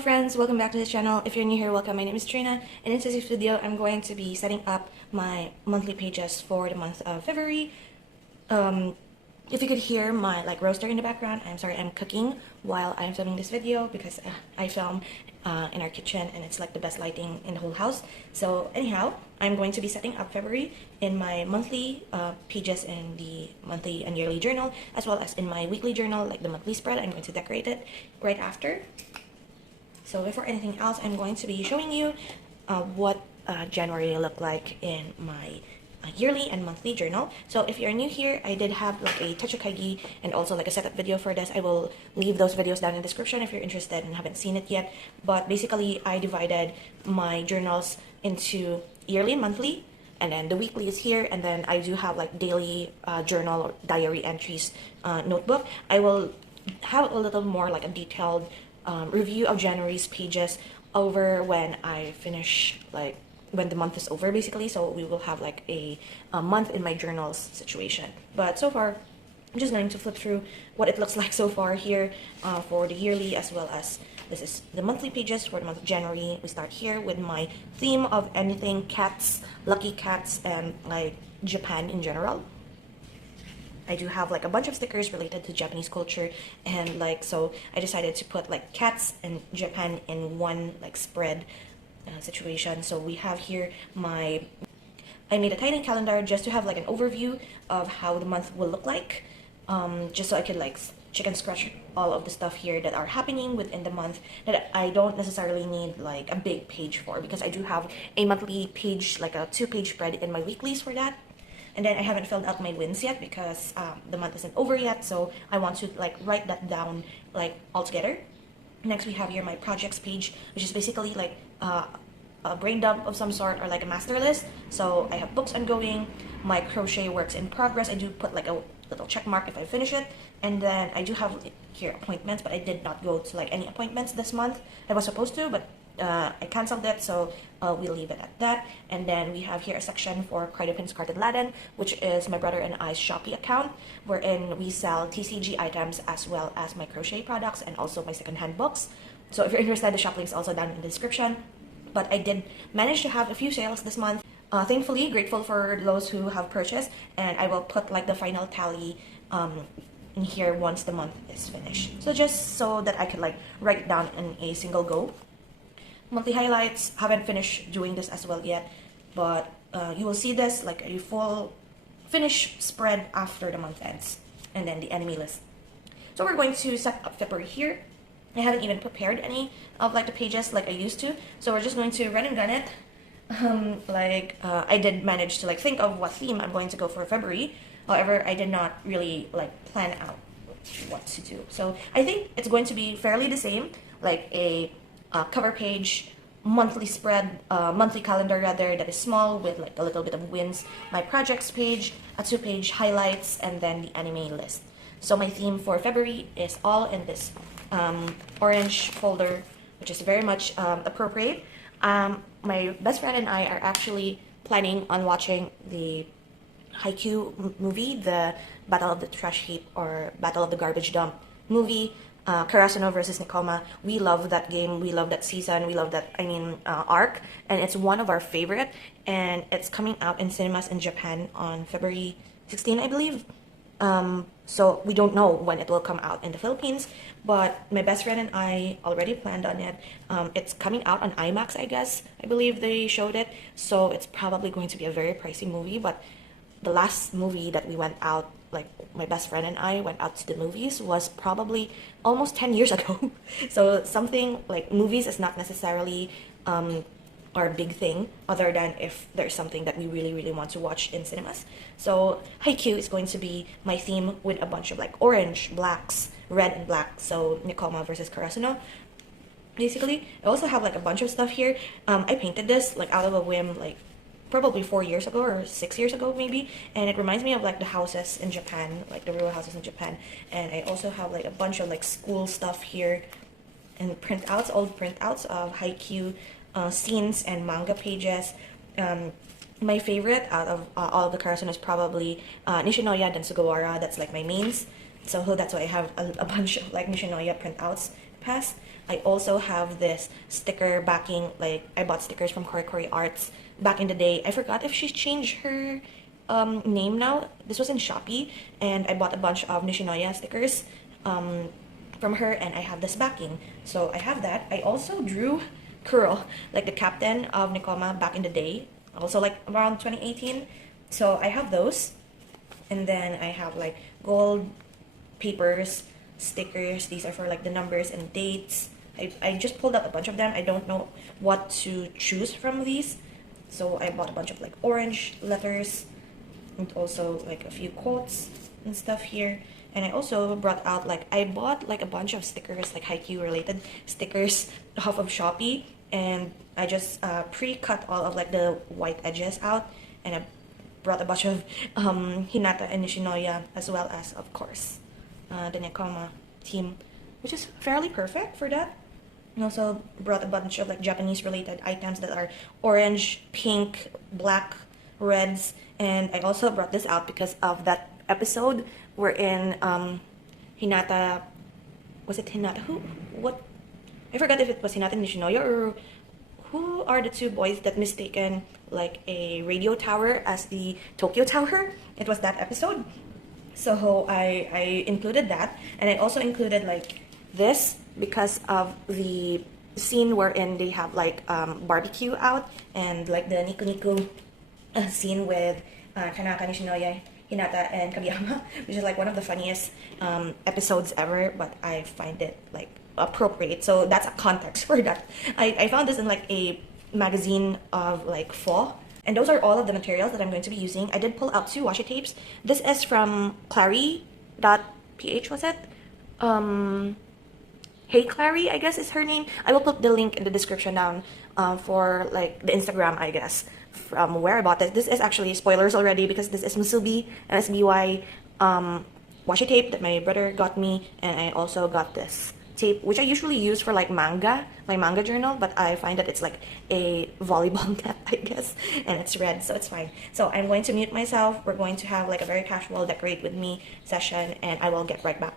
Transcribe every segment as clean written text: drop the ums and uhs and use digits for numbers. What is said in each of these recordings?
friends, welcome back to the channel. If you're new here, welcome. My name is Trina, and in today's video I'm going to be setting up my monthly pages for the month of February. If you could hear my roaster in the background, I'm sorry, I'm cooking while I'm filming this video because I film in our kitchen and it's like the best lighting in the whole house. So anyhow, I'm going to be setting up February in my monthly pages in the monthly and yearly journal, as well as in my weekly journal, like the monthly spread. I'm going to decorate it right after. So before anything else, I'm going to be showing you what January looked like in my yearly and monthly journal. So if you're new here, I did have like a TECHOU KAIGI and also like a setup video for this. I will leave those videos down in the description if you're interested and haven't seen it yet. But basically, I divided my journals into yearly and monthly, and then the weekly is here, and then I do have like daily journal or diary entries notebook. I will have a little more like a detailed review of January's pages over when I finish, like when the month is over basically. So we will have like a month in my journals situation. But so far, I'm just going to flip through what it looks like so far here for the yearly, as well as this is the monthly pages for the month of January. We start here with my theme of anything cats, lucky cats, and like Japan in general. I do have like a bunch of stickers related to Japanese culture, and like, so I decided to put like cats and Japan in one like spread situation. So we have here I made a tiny calendar just to have like an overview of how the month will look like, just so I could like chicken scratch all of the stuff here that are happening within the month that I don't necessarily need like a big page for, because I do have a monthly page, like a 2-page spread in my weeklies for that. And then I haven't filled out my wins yet because the month isn't over yet, so I want to like write that down like all together. Next we have here my projects page, which is basically like a brain dump of some sort, or like a master list. So I have books ongoing, my crochet works in progress. I do put like a little check mark if I finish it. And then I do have here appointments, but I did not go to like any appointments this month. I was supposed to, but I cancelled it, so we'll leave it at that. And then we have here a section for KREIDEPRINZ KARTENLADEN, which is my brother and I's Shopee account, wherein we sell TCG items as well as my crochet products and also my secondhand books. So if you're interested, the shop link is also down in the description. But I did manage to have a few sales this month. Thankfully, grateful for those who have purchased, and I will put like the final tally in here once the month is finished. So just so that I could like write it down in a single go. Monthly highlights, haven't finished doing this as well yet, but you will see this like a full finished spread after the month ends, and then the enemy list. So we're going to set up February here. I haven't even prepared any of like the pages like I used to, so we're just going to run and gun it. I did manage to like think of what theme I'm going to go for February. However, I did not really like plan out what to do. So I think it's going to be fairly the same, like a cover page, monthly spread, monthly calendar rather, that is small with like a little bit of wins, my projects page, a 2-page highlights, and then the anime list. So my theme for February is all in this orange folder, which is very much appropriate. My best friend and I are actually planning on watching the HAIKYUU movie, the Battle of the Trash Heap or Battle of the Garbage Dump movie. Karasuno versus Nekoma. We love that game, we love that season, we love that, arc, and it's one of our favorite, and it's coming out in cinemas in Japan on February 16, I believe. So we don't know when it will come out in the Philippines, but my best friend and I already planned on it. It's coming out on IMAX, I guess. I believe they showed it, so it's probably going to be a very pricey movie, but the last movie that we went out, like my best friend and I went out to the movies, was probably almost 10 years ago. So something like movies is not necessarily our big thing, other than if there's something that we really want to watch in cinemas. So HAIKYUU is going to be my theme, with a bunch of like orange, blacks, red and black. So Nekoma versus Karasuno. Basically, I also have like a bunch of stuff here. I painted this like out of a whim, like probably 4 years ago or 6 years ago maybe, and it reminds me of like the houses in Japan, like the rural houses in Japan. And I also have like a bunch of like school stuff here, and printouts, old printouts of HAIKYUU scenes and manga pages. My favorite out of all of the Karasuno is probably Nishinoya then Sugawara. That's like my mains, so that's why I have a bunch of like Nishinoya printouts past. I also have this sticker backing, like I bought stickers from KoriKori Arts back in the day. I forgot if she's changed her name now. This was in Shopee, and I bought a bunch of Nishinoya stickers from her, and I have this backing. So I have that. I also drew Kuro, like the captain of Nekoma back in the day, also like around 2018. So I have those. And then I have like gold papers, stickers. These are for like the numbers and dates. I just pulled out a bunch of them. I don't know what to choose from these. So I bought a bunch of like orange letters and also like a few quotes and stuff here. And I also brought out like, I bought like a bunch of stickers, like HAIKYUU related stickers off of Shopee. And I just pre-cut all of like the white edges out. And I brought a bunch of Hinata and Nishinoya, as well as, of course, the Nekoma team, which is fairly perfect for that. And also brought a bunch of like Japanese related items that are orange, pink, black, reds. And I also brought this out because of that episode wherein Hinata, was it Hinata? What? I forgot if it was Hinata and Nishinoya or who are the two boys that mistaken like a radio tower as the Tokyo Tower. It was that episode. So I included that, and I also included like this because of the scene wherein they have like barbecue out, and like the Niku Niku scene with Tanaka, Nishinoya, Hinata, and Kabiyama, which is like one of the funniest episodes ever, but I find it like appropriate. So that's a context for that. I found this in like a magazine of like fall, and those are all of the materials that I'm going to be using. I did pull out 2 washi tapes. This is from heyClarie, was it? heyClarie, I guess is her name. I will put the link in the description down for like the Instagram, I guess, from where I bought this. This is actually spoilers already because this is Musubi and SBY washi tape that my brother got me, and I also got this tape, which I usually use for like manga, my manga journal, but I find that it's like a volleyball net, I guess, and it's red, so it's fine. So I'm going to mute myself. We're going to have like a very casual decorate with me session, and I will get right back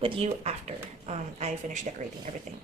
with you after I finish decorating everything.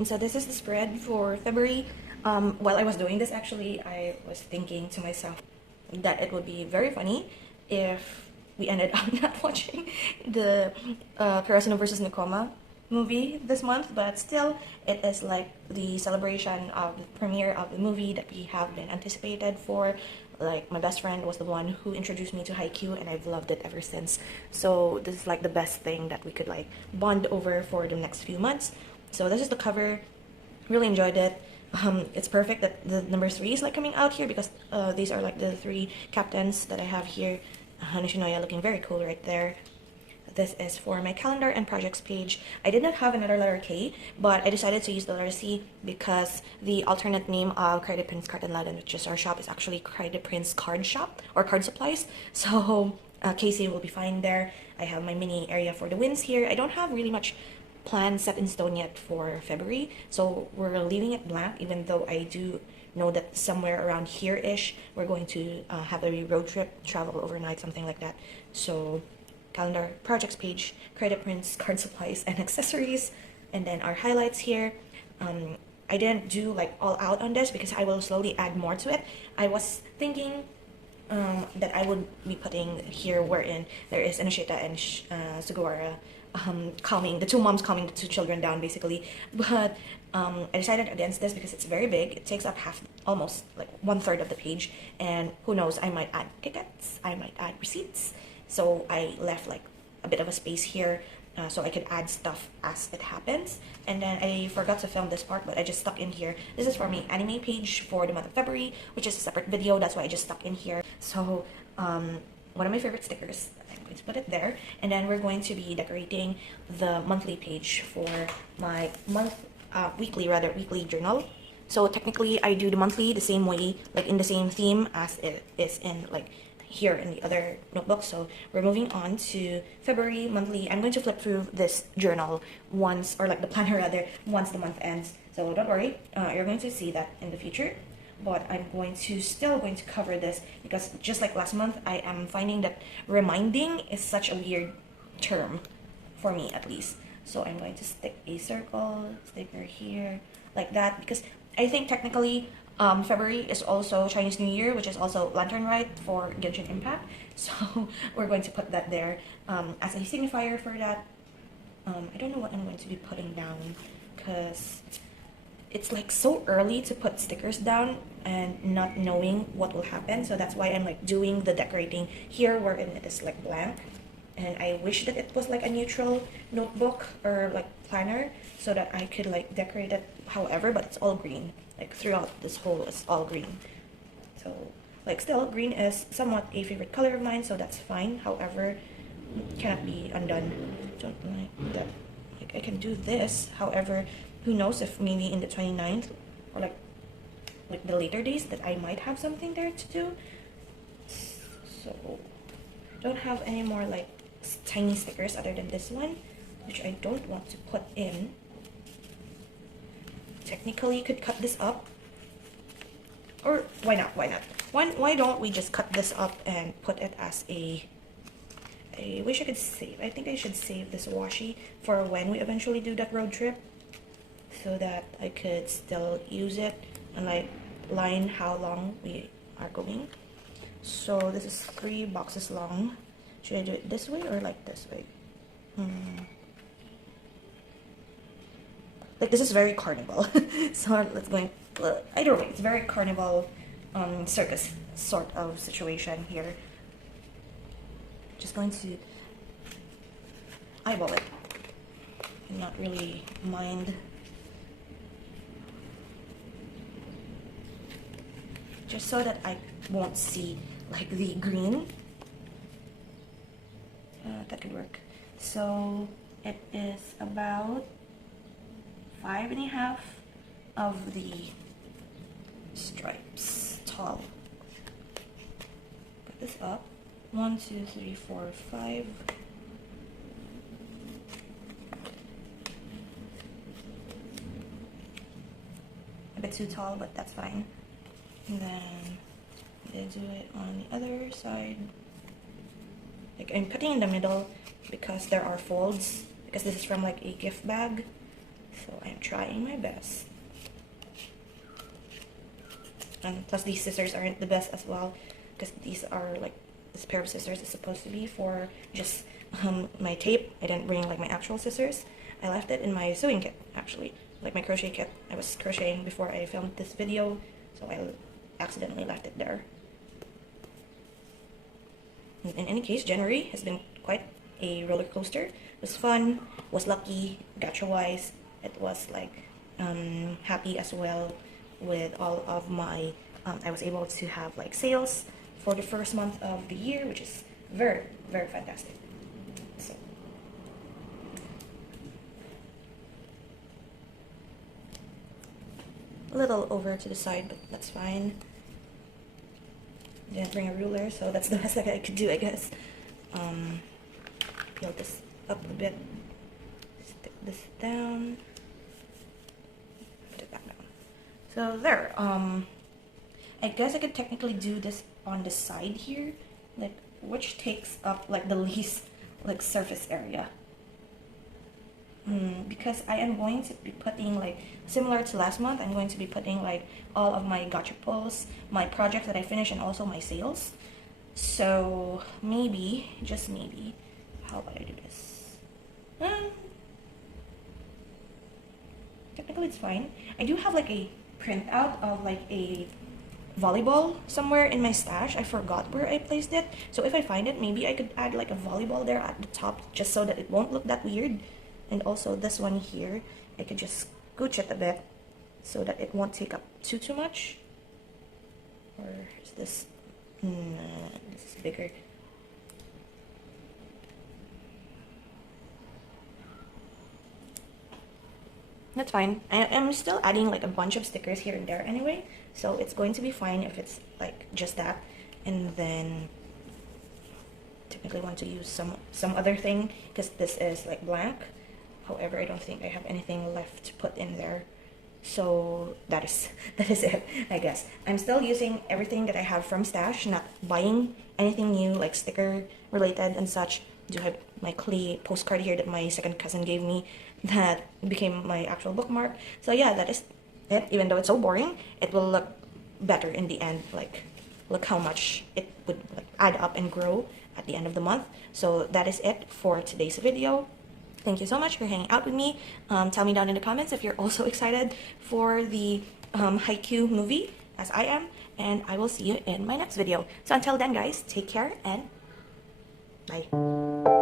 And so this is the spread for February. While I was doing this, actually, I was thinking to myself that it would be very funny if we ended up not watching the Karasuno versus Nakoma movie this month, but still, it is like the celebration of the premiere of the movie that we have been anticipated for. Like, my best friend was the one who introduced me to HAIKYUU, and I've loved it ever since. So this is like the best thing that we could like bond over for the next few months. So this is the cover. Really enjoyed it. It's perfect that the number 3 is like coming out here, because these are like the 3 captains that I have here. Nishinoya looking very cool right there. This is for my calendar and projects page. I did not have another letter K, but I decided to use the letter C because the alternate name of KREIDEPRINZ KARTENLADEN, which is our shop, is actually KREIDEPRINZ Card Shop or Card Supplies. So KC will be fine there. I have my mini area for the wins here. I don't have really much plans set in stone yet for February, so we're leaving it blank, even though I do know that somewhere around here-ish we're going to have a road trip, travel overnight, something like that. So calendar, projects page, KREIDEPRINZ, card supplies and accessories, and then our highlights here. I didn't do like all out on this because I will slowly add more to it. I was thinking that I would be putting here wherein there is Enoshita and Sugawara calming, the 2 moms calming the 2 children down basically, but I decided against this because it's very big. It takes up almost like 1/3 of the page, and who knows, I might add tickets, I might add receipts. So I left like a bit of a space here so I could add stuff as it happens. And then I forgot to film this part, but I just stuck in here. This is for my anime page for the month of February, which is a separate video. That's why I just stuck in here. So one of my favorite stickers, I'm going to put it there. And then we're going to be decorating the monthly page for my weekly journal. So technically I do the monthly the same way, like in the same theme as it is in like here in the other notebook. So we're moving on to February monthly. I'm going to flip through this journal once, or like the planner rather, once the month ends. So don't worry, you're going to see that in the future. But I'm still going to cover this because just like last month, I am finding that reminding is such a weird term for me, at least. So I'm going to stick a circle sticker here like that, because I think technically February is also Chinese New Year, which is also Lantern Rite for Genshin Impact. So we're going to put that there as a signifier for that. I don't know what I'm going to be putting down because it's like so early to put stickers down and not knowing what will happen. So that's why I'm like doing the decorating here wherein it is like blank. And I wish that it was like a neutral notebook or like planner so that I could like decorate it however, but it's all green. Like throughout this whole, it's all green. So like still, green is somewhat a favorite color of mine, so that's fine. However, it cannot be undone. Don't like that. Like I can do this. However, who knows if maybe in the 29th or like the later days that I might have something there to do. So don't have any more like tiny stickers other than this one, which I don't want to put in. Technically, you could cut this up, or why not? Why don't we just cut this up and put it as a I wish I could save. I think I should save this washi for when we eventually do that road trip, so that I could still use it and like line how long we are going. So this is 3 boxes long. Should I do it this way or like this way? Like this is very carnival. So let's go. Either way, it's very carnival, circus sort of situation here. Just going to eyeball it and not really mind. Just so that I won't see like the green. That could work. So it is about 5.5 of the stripes tall. Put this up. 1, 2, 3, 4, 5. A bit too tall, but that's fine. And then I'm gonna do it on the other side. Like I'm putting in the middle because there are folds, because this is from like a gift bag. So I'm trying my best. And plus these scissors aren't the best as well, because these are like, this pair of scissors is supposed to be for just my tape. I didn't bring like my actual scissors. I left it in my sewing kit, actually, like my crochet kit. I was crocheting before I filmed this video, so I accidentally left it there. In any case, January has been quite a roller coaster. It was fun, was lucky, gacha-wise. It was like happy as well with all of my, I was able to have like sales for the first month of the year, which is very, very fantastic. So, a little over to the side, but that's fine. Didn't bring a ruler, so that's the best that I could do, I guess. Peel this up a bit, stick this down, put it back down. So there, I guess I could technically do this on the side here, like, which takes up like the least like surface area. Because I am going to be putting, like, similar to last month, I'm going to be putting like all of my gotcha posts, my projects that I finished, and also my sales. So maybe, just maybe, how about I do this? Technically it's fine. I do have like a printout of like a volleyball somewhere in my stash. I forgot where I placed it. So if I find it, maybe I could add like a volleyball there at the top, just so that it won't look that weird. And also this one here, I could just scooch it a bit so that it won't take up too much. Or is this, this is bigger. That's fine. I'm still adding like a bunch of stickers here and there anyway, so it's going to be fine if it's like just that. And then technically want to use some other thing, because this is like blank. However, I don't think I have anything left to put in there. So that is it, I guess. I'm still using everything that I have from stash, not buying anything new like sticker related and such. I do have my clay postcard here that my second cousin gave me that became my actual bookmark. So yeah, that is it. Even though it's so boring, it will look better in the end. Like, look how much it would like add up and grow at the end of the month. So that is it for today's video. Thank you so much for hanging out with me. Tell me down in the comments if you're also excited for the HAIKYUU movie, as I am, and I will see you in my next video. So until then, guys, take care and bye.